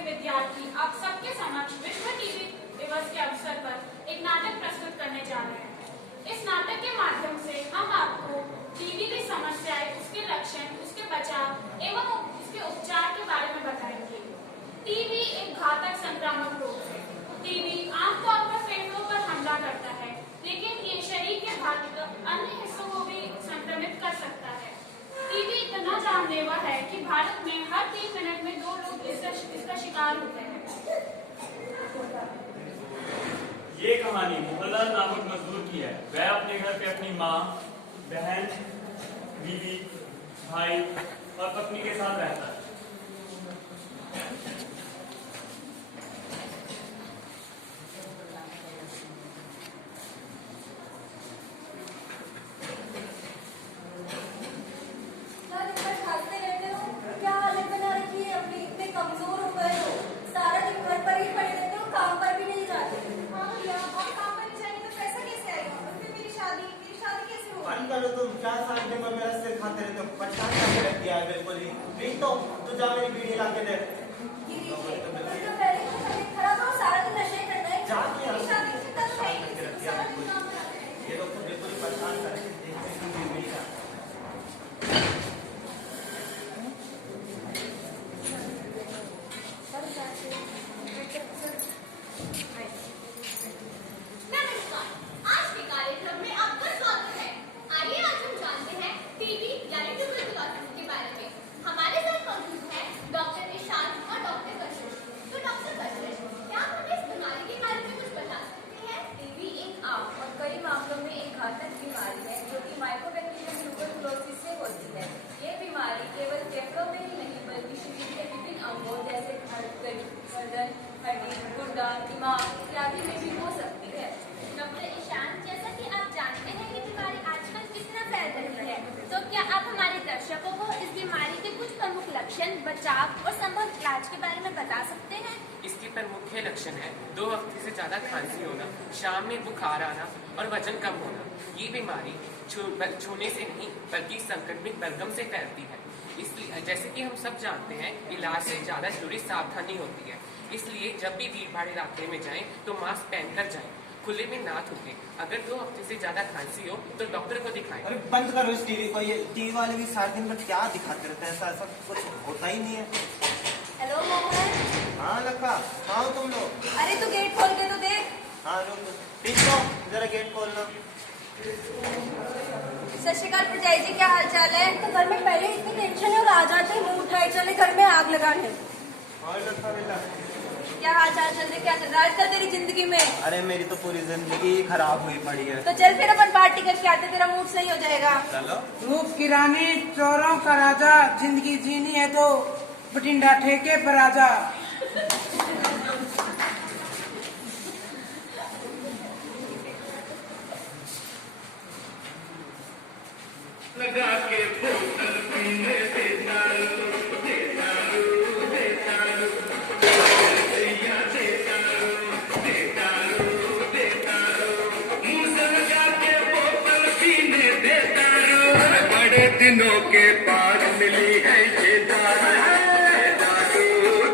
के विद्यार्थी आप सबके समक्ष विश्व टीबी दिवस के अवसर पर एक नाटक प्रस्तुत करने जा रहे हैं। इस नाटक के माध्यम से हम आपको टीबी की समस्याएं, उसके लक्षण, उसके बचाव एवं उसके उपचार के बारे में बताएंगे। टीबी एक घातक संक्रामक रोग है। टीबी आमतौर पर फेफड़ों पर हमला करता है, लेकिन ये शरीर के अन्य हिस्सों को भी संक्रमित कर सकता है। टीबी इतना जानलेवा है कि भारत में हर 3 मिनट में 2 लोग इसका शिकार होते हैं। ये कहानी मोहनलाल नामक मजदूर की है। वह अपने घर पे अपनी माँ, बहन, बीवी, भाई और पत्नी के साथ रहता है। तुम 4 साल से मेरा सिर खाते रहते हो, परेशान करके रख दिया है बिल्कुल ही। नहीं तो तू जा मेरी बीड़ी ला के दे। ये लोग तो बिल्कुल ही परेशान कर रहे हैं। इत्यादि में भी हो सकती है। डॉक्टर ईशान, जैसा कि आप जानते हैं ये बीमारी आजकल कितना फैल रही है, तो क्या आप हमारे दर्शकों को इस बीमारी के कुछ प्रमुख लक्षण, बचाव और संभव इलाज के बारे में बता सकते हैं? इसके प्रमुख लक्षण है 2 हफ्ते से ज्यादा खांसी होना, शाम में बुखार आना और वजन कम होना। ये बीमारी छूने से नहीं बल्कि संक्रमित बलगम से फैलती है। इसलिए जैसे कि हम सब जानते हैं, इलाज से ज्यादा जरूरी सावधानी होती है। इसलिए जब भी भीड़ भाड़ इलाके में जाएं तो मास्क पहनकर जाएं, खुले में ना थूकें। अगर 2 हफ्ते से ज्यादा खांसी हो तो डॉक्टर को दिखाएं। अरे बंद करो इस टीवी को। ये टीवी वाले भी सारे दिन में क्या दिखाते रहते हैं, ऐसा कुछ होता ही नहीं है। हेलो मोहन। हाँ लखा, हाँ तुम लोग। अरे तू गेट खोल के तो देख। हाँ रुक, ठीक तो जरा गेट खोलना। सत श्री अकाल भरजाई जी, क्या हाल चाल है? तो घर में पहले इतनी टेंशन है और आ जाते ही मुंह उठाए चले घर में आग लगाने। हाँ लखा बेटा, क्या हाल चाल चल रहे, क्या चल रहा है आजकल तेरी जिंदगी में? अरे मेरी तो पूरी जिंदगी खराब हुई पड़ी है। तो चल फिर अपन पार्टी करके आते, तेरा मूड सही हो जाएगा। चलो। रूप की रानी, चोरों का राजा, जिंदगी जीनी है तो बठिंडा ठेके पर आजा। लगा के बोतल पीने देता रो, देता रो, देता रो, भैया देता रो, देता रो, देता रो, मुंह से लगा के बोतल पीने देता रो। बड़े दिनों के बाद मिली है ये दारू,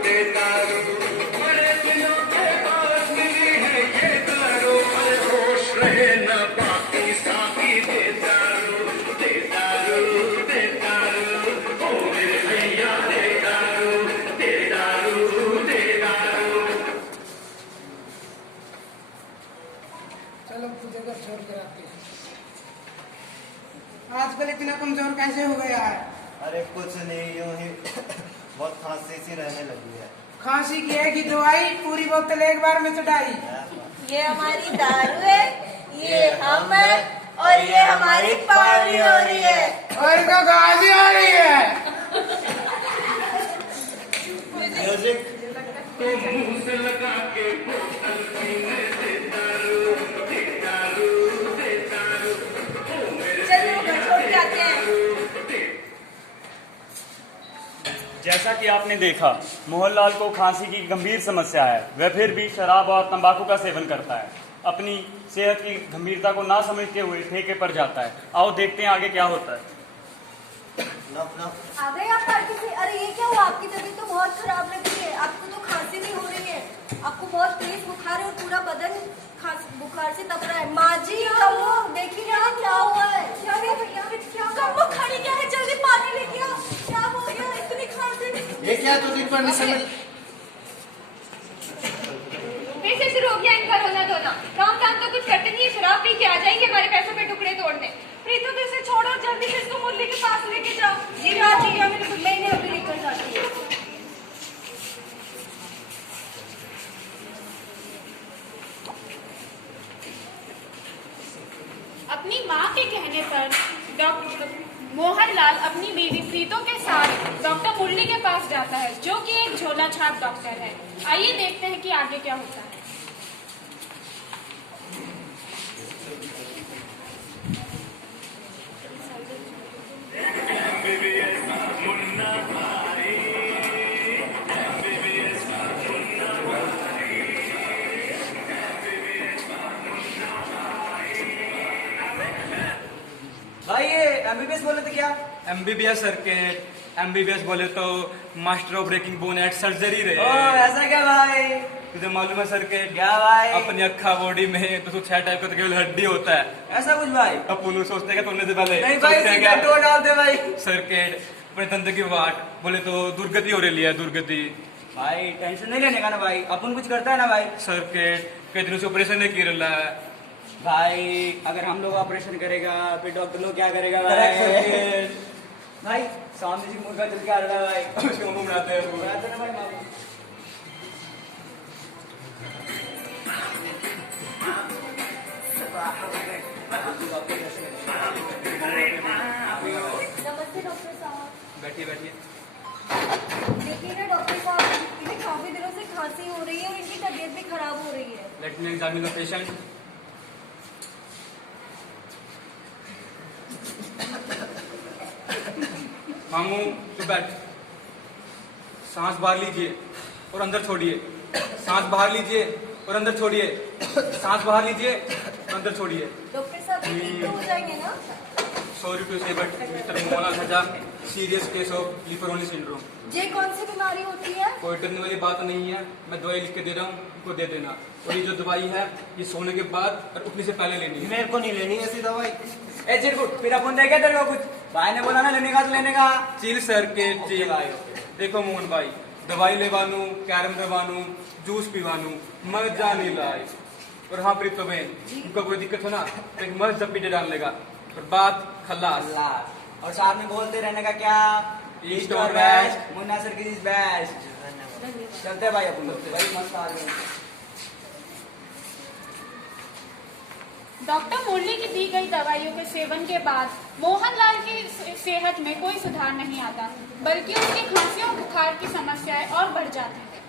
देता रो, बड़े दिनों के बाद मिली है ये दारू। पर होश रहे न बाकी साथी देता रो, चलो पूजा का छोड़ कर आते हैं। आजकल इतना कमजोर कैसे हो गया है? अरे कुछ नहीं, यूं ही बहुत खांसी सी रहने लगी है। खांसी की है कि दवाई पूरी बोतल एक बार में चढ़ाई। ये हमारी दारू है, ये हम है और ये हमारी पार्टी हो रही है और इनको गाजी हो रही है। म्यूजिक। तो मुंह से लगा के बोतल पीने देता रो, देता रो, देता रो। चलो घर छोड़ के आते हैं। जैसा कि आपने देखा, मोहनलाल को खांसी की गंभीर समस्या है। वह फिर भी शराब और तंबाकू का सेवन करता है। अपनी सेहत की गंभीरता को ना समझते हुए ठेके पर जाता है। आओ देखते हैं आगे क्या होता है। आ गए आप पार्टी से? अरे ये क्या हुआ, आपकी तबीयत तो बहुत खराब लग रही है, आपको तो खांसी से तप रहा है। माँ जी कम्मो देखिए यहाँ क्या हुआ है। कम्मो खड़ी क्या है, जल्दी पानी लेके आओ। क्या हो गया, इतनी खांसी। ये क्या तो दिन पर नशे में फिर से शुरू हो गया इनका रोना धोना। काम धाम तो कुछ करते नहीं है, शराब पी के आ जाएंगे हमारे पैसों पे टुकड़े तोड़ने। प्रीतो तो इसे छोड़ो, जल्दी से इसको मुरली के पास लेके जाओ। जी माँ जी, मैं इन्हें अभी लेकर जाती हूँ। अपनी मां के कहने पर डॉक्टर मोहनलाल अपनी बीवी प्रीतो के साथ डॉक्टर मुरली के पास जाता है, जो कि एक झोला छाप डॉक्टर है। आइए देखते हैं कि आगे क्या होता है। भाई ये एमबीबीएस बोले थे क्या? एमबीबीएस सर्किट, एमबीबीएस बोले तो master of breaking bone at surgery ओ रहे। ऐसा क्या भाई? तुझे मालूम है सर्किट, क्या भाई? अपनी अक्खा बॉडी में तो छह टाइप का तो केवल हड्डी होता है। ऐसा कुछ भाई? अपन सोचते हैं तोड़ने से पहले नहीं भाई, सोचते हैं सीधा क्या? दो डालते भाई। सर्किट अपने तंत्र की वाट बोले तो दुर्गति हो रही है, दुर्गति। भाई टेंशन नहीं लेने का ना भाई, अपन कुछ करता है ना भाई। सर्किट कई दिनों से ऑपरेशन नहीं किया रहा है। भाई अगर हम लोग ऑपरेशन करेगा फिर डॉक्टर लोग क्या करेगा Correct, भाई? circuit। भाई सामने से मुर्गा चल के आ रहा है भाई। उसको मुंह बनाते हैं वो। बनाते ना भाई मामू। नमस्ते डॉक्टर साहब। बैठिए बैठिए। देखिए ना डॉक्टर साहब, इन्हें काफी दिनों से खांसी हो रही है और इनकी तबीयत भी खराब हो रही है। Let me examine the patient. मामू तो बैठ। सांस बाहर लीजिए और अंदर छोड़िए। सांस बाहर लीजिए और अंदर छोड़िए। सांस बाहर लीजिए और अंदर छोड़िए। डॉक्टर साहब ये ठीक तो हो जाएंगे ना? सॉरी टू से बट मिस्टर मोहनलाल हजा, सीरियस केस ऑफ लिफरोनी सिंड्रोम। ये कौन सी बीमारी होती है? कोई डरने वाली बात नहीं है, मैं दवाई लिख के दे रहा हूँ, इनको दे देना। और ये जो दवाई है ये सोने के बाद और उठने से पहले लेनी है। मेरे को नहीं लेनी ऐसी दवाई। ए चिरकुट फिर अपन देखे तेरे को कुछ भाई ने बोला ना लेने का तो लेने का। Chill circuit chill. देखो मोहन भाई, दवाई लेवानू, कैरम करवानू, जूस पीवानू, मजा नहीं लाई। और हाँ प्रीतो बहन, उनका कोई दिक्कत हो ना तो एक मस्त जब डाल लेगा और बात खल्लास। अल्लाह। और साथ में बोलते रहने का क्या? ईस्ट और वेस्ट, मुन्ना सर की बेस्ट। चलते भाई अपन लोग भाई मस्त आ गए। डॉक्टर मुरली की दी गई दवाइयों के सेवन के बाद मोहनलाल की सेहत में कोई सुधार नहीं आता, बल्कि उसकी खांसी और बुखार की समस्याएं और बढ़ जाती है।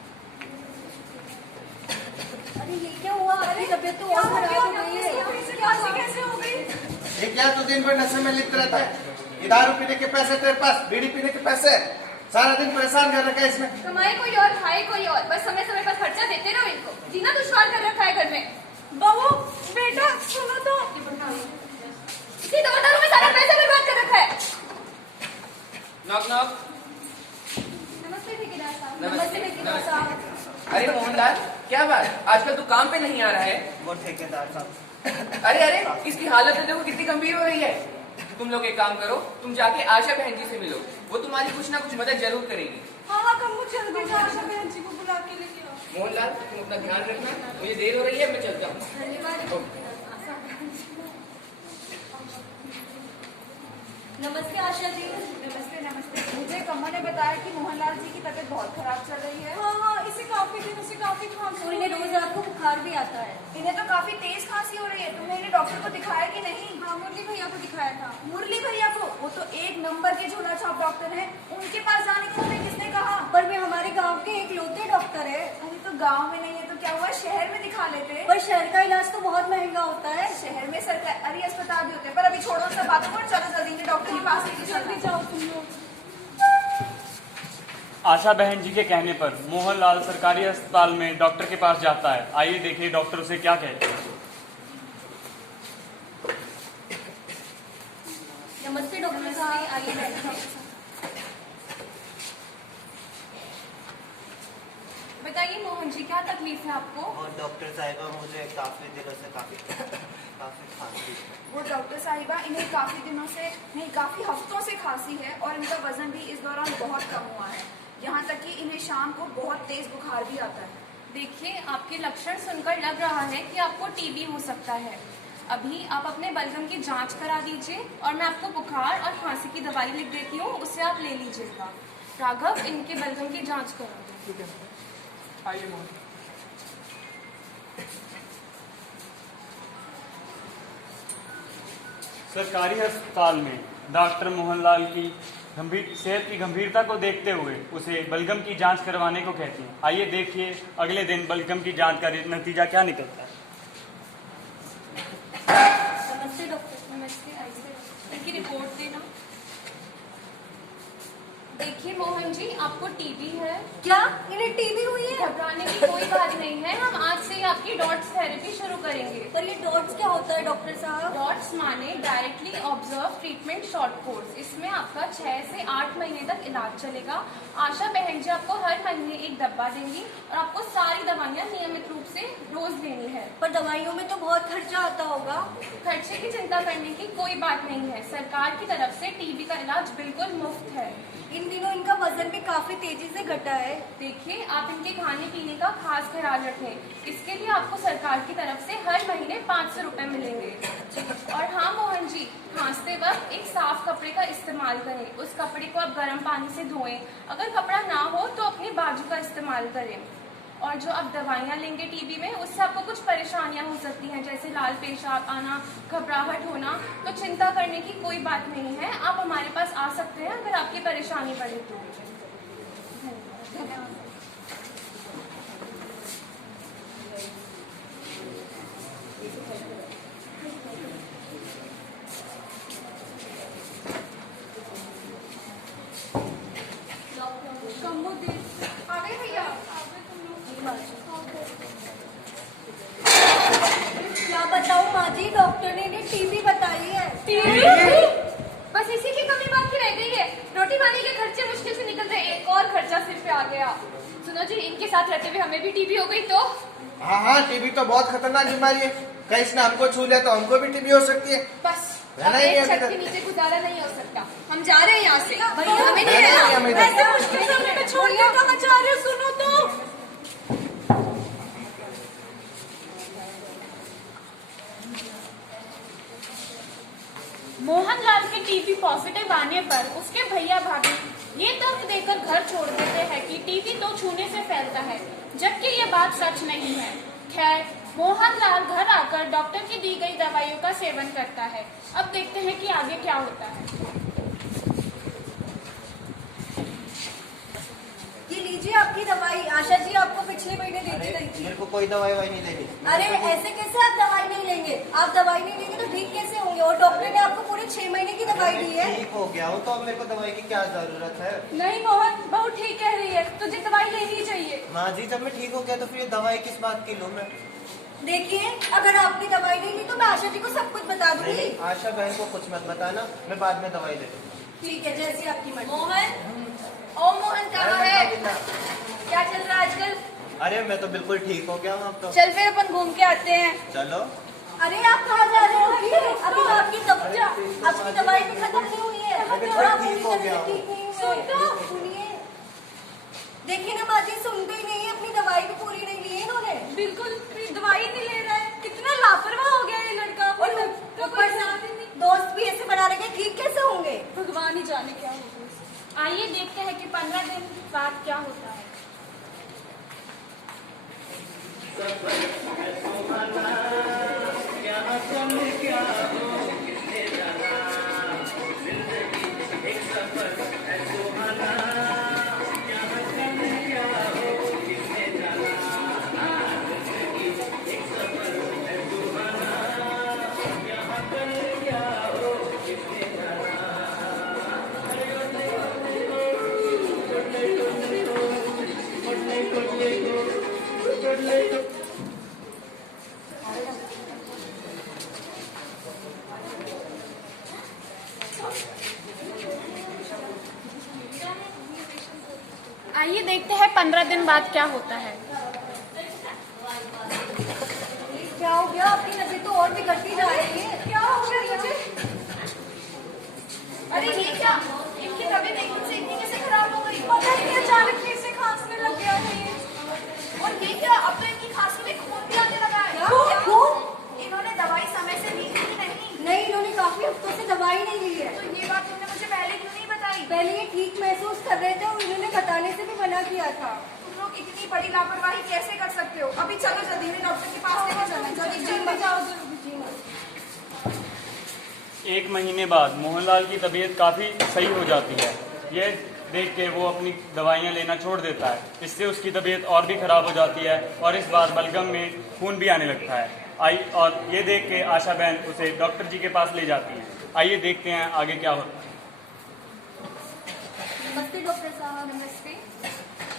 अरे ये क्या हुआ? आपकी तबीयत तो और खराब हो गई है। खांसी कैसे हो गई? ये क्या तो दिन भर नशे में लिप्त रहता है। ये दारू पीने के पैसे तेरे पास, बीड़ी पीने के पैसे, सारा दिन परेशान कर रखा है इसमें। कमाए कोई और खाए कोई और, बस समय समय पर खर्चा देते रहो इनको। जीना दुश्वार कर रखा है घर में। बहू बेटा सुनो तो। इसी दौड़ में सारा पैसा बर्बाद कर रखा है। Knock knock. नमस्ते ठेकेदार साहब। नमस्ते ठेकेदार साहब। अरे मोहनलाल, क्या बात, आजकल तू काम पे नहीं आ रहा है? वो ठेकेदार साहब। अरे अरे, इसकी हालत तो देखो कितनी गंभीर हो रही है। तुम लोग एक काम करो, तुम जाके आशा बहन जी से मिलो, वो तुम्हारी कुछ ना कुछ मदद जरूर करेगी। हाँ कम्मो जल्दी से आशा बहन जी को बुला के लेके आओ। मोहनलाल, तुम अपना ध्यान रखना, मुझे देर हो रही है, मैं चलता हूँ। धन्यवाद। नमस्ते आशा जी। नमस्ते नमस्ते। मुझे कम्मा ने बताया कि मोहनलाल जी की तबीयत बहुत खराब चल रही है। हाँ इसे काफी दिनों से काफी खांसी, इन्हें रोज रात को बुखार भी आता है। इन्हें तो काफी तेज खांसी हो रही है। तुमने इन्हें डॉक्टर को दिखाया कि नहीं? हाँ मुरली भैया को दिखाया था। मुरली भैया को? वो तो एक नंबर के झोला छाप डॉक्टर हैं। उनके पास जाने को तुम्हें किसने कहा? पर वे हमारे गांव के एक लौते डॉक्टर है। अरे तो गांव में नहीं है तो क्या हुआ, शहर में दिखा लेते। पर शहर का इलाज तो बहुत महंगा होता है। शहर में सरकारी अस्पताल भी होते हैं। पर अभी छोड़ो सब बातों को, चलो जल्दी इन्हें डॉक्टर के पास लेके चलो। जल्दी जाओ तुम लोग। आशा बहन जी के कहने पर मोहनलाल सरकारी अस्पताल में डॉक्टर के पास जाता है। आइए देखिए डॉक्टर उसे क्या कहते हैं। नमस्ते डॉक्टर साहब, आइए बैठिए। बताइए मोहन जी, क्या तकलीफ है आपको? और डॉक्टर साहिबा मुझे काफी दिनों से काफी खांसी है। वो डॉक्टर साहिबा, इन्हें काफी दिनों से नहीं, काफी हफ्तों से खांसी है और इनका वजन भी इस दौरान बहुत कम हुआ है। यहाँ तक कि इन्हें शाम को बहुत तेज बुखार भी आता है। देखिए, आपके लक्षण सुनकर लग रहा है कि आपको टीबी हो सकता है। अभी आप अपने बलगम की जांच करा दीजिए और मैं आपको बुखार और खांसी की दवाई लिख देती हूँ, उसे आप ले लीजिएगा। राघव, इनके बलगम की जांच करा दो। ठीक है, आइए मोहन। सरकारी अस्पताल में डॉक्टर मोहनलाल की सेहत की गंभीरता को देखते हुए उसे बलगम की जांच करवाने को कहती हैं। आइए देखिए अगले दिन बलगम की जांच का नतीजा क्या निकलता है। नमस्ते डॉक्टर। नमस्ते, आइए। इनकी रिपोर्ट देना। देखिए मोहन जी, आपको टीबी है। क्या इन्हें टीबी हुई है? घबराने की कोई बात नहीं है, हम आज से ही आपकी डॉट्स थेरेपी शुरू करेंगे। पर ये डॉट्स क्या होता है डॉक्टर साहब? डॉट्स माने directly observe treatment short course. इसमें आपका 6 से 8 महीने तक इलाज चलेगा। आशा बहन जी आपको हर महीने एक डब्बा देंगी और आपको सारी दवाइयाँ नियमित रूप से रोज लेनी है। पर दवाइयों में तो बहुत खर्चा आता होगा। खर्चे की चिंता करने की कोई बात नहीं है, सरकार की तरफ से टीबी का इलाज बिल्कुल मुफ्त है। इन दिनों इनका वजन भी काफी तेजी से घटा है। देखिए, आप इनके खाने पीने का खास ख्याल रखें। इसके लिए आपको सरकार की तरफ से हर महीने 500 रुपए मिलेंगे। और हाँ मोहन जी, खांसते वक्त एक साफ कपड़े का इस्तेमाल करें। उस कपड़े को आप गर्म पानी से धोएं। अगर कपड़ा ना हो तो अपनी बाजू का इस्तेमाल करें। और जो आप दवाइयाँ लेंगे टीबी में, उससे आपको कुछ परेशानियाँ हो सकती हैं, जैसे लाल पेशाब आना, घबराहट होना। तो चिंता करने की कोई बात नहीं है, आप हमारे पास आ सकते हैं अगर आपकी परेशानी बढ़े तो। धन्यवाद। आ गए भैया? क्या बताऊं माँ जी, डॉक्टर ने इन्हें टीबी बताई है। बस इसी की कमी बाकी रह गई है। रोटी पानी के खर्चे मुश्किल से निकल रहे, एक और खर्चा सिर पे आ गया। सुनो जी, इनके साथ रहते हुए हमें भी टीबी हो गई तो? हाँ, टीबी तो बहुत खतरनाक बीमारी है। कहीं इसने हमको छू लिया तो हमको भी टीबी हो सकती है। बस रहना अब ही नहीं एक छत अभी के तक। नीचे गुजारा नहीं हो सकता। हम जा रहे हैं यहाँ से। भैया, हमें नहीं रहना ही रहना। हमें इधर। ऐसे मुश्किल समय में छोड़ के कहाँ जा रहे हो? सुनो तो। मोहनलाल के टीबी पॉजिटिव आने पर उसके भैया भाभी ये तर्क देकर घर छोड़ देते हैं कि टीबी तो छूने से फैलता है, जबकि ये बात सच नहीं है। खैर, मोहनलाल घर आकर डॉक्टर की दी गई दवाइयों का सेवन करता है। अब देखते हैं कि आगे क्या होता है। ये लीजिए आपकी दवाई। आशा जी आपको पिछले महीने देती गई थी। मेरे को कोई दवाई नहीं लेनी। अरे ऐसे कैसे आप दवाई नहीं लेंगे? आप दवाई नहीं लेंगे तो ठीक कैसे होंगे? और डॉक्टर ने आपको पूरे 6 महीने की दवाई दी है। ठीक हो गया हूँ तो अब मेरे को दवाई की क्या जरूरत है? नहीं मोहन, बहुत ठीक कह रही है, तुझे दवाई लेनी चाहिए। माँ जी, जब मैं ठीक हो गया तो फिर ये दवाई किस बात की लूँ मैं? देखिए, अगर आपने दवाई नहीं ली तो मैं आशा जी को सब कुछ बता दूंगी। नहीं, आशा बहन को कुछ मत बताना, मैं बाद में दवाई ले लूँगा। ठीक है, जैसी आपकी मर्जी। मोहन, ओ मोहन कहाँ है? क्या चल रहा है आजकल? अरे मैं तो बिल्कुल ठीक हो गया हूँ अब तो। चल फिर अपन घूम के आते हैं। चलो। अरे आप कहाँ जा रहे हो? अभी तो आपकी दवाई भी खत्म नहीं हुई है। अभी और आप ठीक पूरी हो तरह गया से ठीक नहीं हुए। सुनिए, देखिए ना माँ जी, सुनते ही नहीं, अपनी दवाई भी पूरी नहीं ली है इन्होंने। बिल्कुल दवाई नहीं ले रहा है। कितना लापरवाह हो गया ये लड़का। ऊपर से दोस्त भी ऐसे बना रखे, ठीक कैसे होंगे? भगवान ही जाने क्या होगा। आइए देखते हैं कि 15 दिन बाद क्या होता है। आइए देखते हैं 15 दिन बाद क्या होता है। क्या हो गया? आपकी तबीयत तो और बिगड़ती जा रही है। क्या हो गया मुझे? अरे ये क्या, इनकी तबीयत एकदम से इतनी कैसे खराब हो गई? पता नहीं अचानक कैसे खांसने लग गया है ये। और ये क्या, अब तो इनकी खांसी में खून भी आने लगा है। खून? इन्होंने दवाई समय से ली थी कि नहीं? नहीं, इन्होंने काफी हफ्तों से दवाई नहीं ली है। तो ये बात तुमने मुझे पहले क्यों नहीं बताई? पहले ये ठीक महसूस कर रहे थे और इन्होंने बताने से भी मना किया था। तुम लोग इतनी बड़ी लापरवाही कैसे कर सकते हो? अभी चलो जल्दी में डॉक्टर के पास लेकर चलो। जल्दी जल्दी जाओ, जल्दी। 1 महीने बाद मोहनलाल की तबीयत काफ़ी सही हो जाती है। ये देख के वो अपनी दवाइयाँ लेना छोड़ देता है। इससे उसकी तबीयत और भी खराब हो जाती है और इस बार बलगम में खून भी आने लगता है। और ये देख के आशा बहन उसे डॉक्टर जी के पास ले जाती हैं। आइए देखते हैं आगे क्या होता है। नमस्ते डॉक्टर साहब। नमस्ते।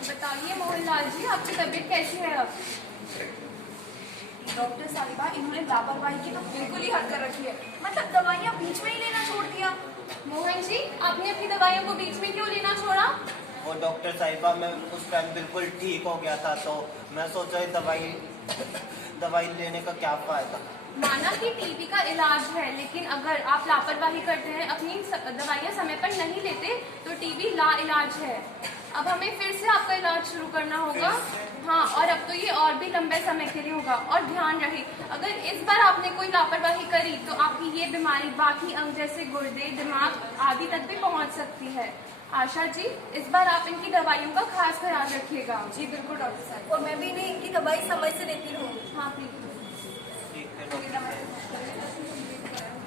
बताइए मोहनलाल जी, आपकी तबीयत कैसी है अब? डॉक्टर साहिबा, इन्होंने लापरवाही की तो बिल्कुल ही हद कर रखी है। मतलब दवाइयाँ बीच में ही लेना छोड़ दिया। मोहन जी, आपने अपनी दवाइयों को बीच में क्यों लेना छोड़ा? वो डॉक्टर साहिबा, मैं उस टाइम बिल्कुल ठीक हो गया था, तो मैं सोचा दवाई लेने का क्या फायदा। माना कि टीबी का इलाज है, लेकिन अगर आप लापरवाही करते हैं, अपनी दवाइयाँ समय पर नहीं लेते, तो टीबी लाइलाज है। अब हमें फिर से आपका इलाज शुरू करना होगा। हाँ, और अब तो ये और भी लंबे समय के लिए होगा। और ध्यान रहे, अगर इस बार आपने कोई लापरवाही करी तो आपकी ये बीमारी बाकी अंग जैसे गुर्दे, दिमाग आदि तक भी पहुंच सकती है। आशा जी, इस बार आप इनकी दवाइयों का खास ख्याल रखिएगा। जी बिल्कुल डॉक्टर साहब। और मैं भी इन्हें इनकी दवाई समय से देती रहूँगी। हाँ प्लीज।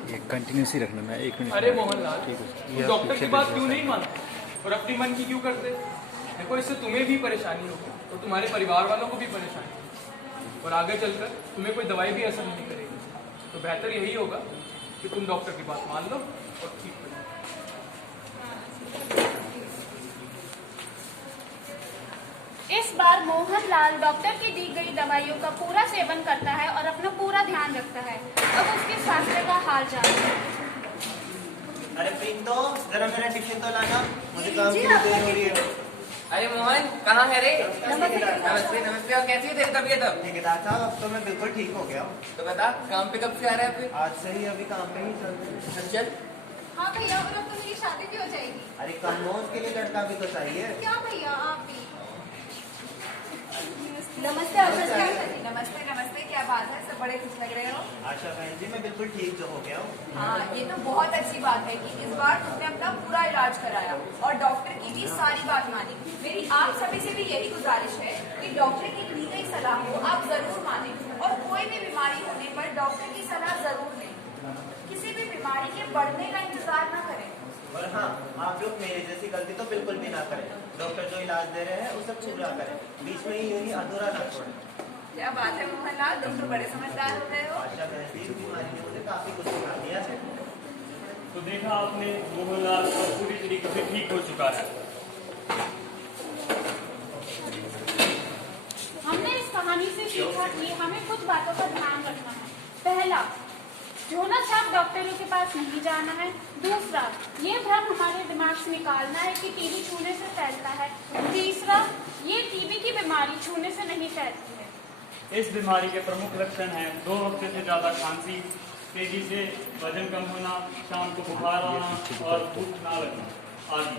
ये कंटिन्यूसी रखना। मैं 1 मिनट। अरे मोहनलाल, तुम डॉक्टर की बात क्यों नहीं मानते और अपनी मन की क्यों करते? देखो, इससे तुम्हें भी परेशानी होगी और तुम्हारे परिवार वालों को भी परेशानी होगी और आगे चलकर तुम्हें कोई दवाई भी असर नहीं करेगी। तो बेहतर यही होगा कि तुम डॉक्टर की बात मान लो और ठीक कर लो। इस बार मोहनलाल डॉक्टर की दी गई दवाइयों का पूरा सेवन करता है और अपना पूरा ध्यान रखता है। अब उसके स्वास्थ्य का हाल जानिए। अरे प्रीतो, जरा मेरा टिफिन तो लाना, मुझे काम की देर हो रही है। अरे मोहन, कहाँ है रे? नमस्ते। नमस्ते। और कैसी है तेरी तबीयत अब? ठेकेदार साहब, अब तो मैं बिल्कुल ठीक हो गया हूँ। तो बता, काम पे कब से आ रहा है फिर? आज से ही अभी काम पे ही चल रहे हैं। चल। हाँ भैया, और अब तो मेरी शादी भी हो जाएगी। अरे कन्नौज के लिए लड़का भी तो चाहिए। क्या भैया, आप भी? नमस्ते आशा जी। नमस्ते नमस्ते, क्या बात है, सब बड़े खुश लग रहे हो। आशा बहन जी, मैं बिल्कुल ठीक जो हो गया हूँ। हाँ, ये तो बहुत अच्छी बात है कि इस बार तुमने अपना पूरा इलाज कराया और डॉक्टर की भी सारी बात मानी। मेरी आप सभी से भी यही गुजारिश है कि डॉक्टर की दी गई सलाह को आप जरूर मानें और कोई भी बीमारी होने पर डॉक्टर की सलाह जरूर लें। किसी भी बीमारी के बढ़ने का इंतजार न करें। और हाँ, आप लोग मेरी जैसी गलती तो बिल्कुल भी ना करें। डॉक्टर जो इलाज दे रहे हैं उसे पूरा करें, बीच में ही यूं ही अधूरा ना छोड़ें। क्या बात है मोहनलाल, तुम तो बड़े समझदार हो गए हो। आशा बहन जी, इस बीमारी ने मुझे काफी कुछ सिखा दिया है। तो देखा आपने, मोहनलाल तो पूरी तरीके से ठीक हो चुका है। हमने इस कहानी से सीखा कि हमें कुछ बातों का ध्यान रखना है। पहला, झोना छाप डॉक्टरों के पास नहीं जाना है। दूसरा, ये भ्रम हमारे दिमाग से निकालना है कि टीबी छूने से फैलता है। तीसरा, ये टीबी की बीमारी छूने से नहीं फैलती है। इस बीमारी के प्रमुख लक्षण हैं 2 हफ्ते से ज़्यादा खांसी, तेजी से वजन कम होना, शाम को बुखार आना और भूख ना लगना आदि।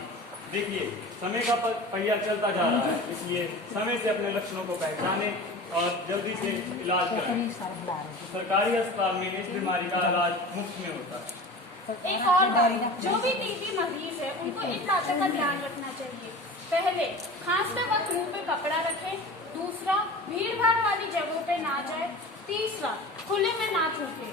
देखिए, समय का पहिया चलता जा रहा है, इसलिए समय से अपने लक्षणों को पहचानें और जल्दी से इलाज कराएं। सरकारी अस्पताल में इस बीमारी का इलाज मुफ्त में होता है। एक और बात, जो भी टीबी मरीज है उनको इन बातों का ध्यान रखना चाहिए। पहले, खांसते वक्त मुंह पे कपड़ा रखें। दूसरा, भीड़ भाड़ वाली जगहों पे ना जाए। तीसरा, खुले में ना थूकें।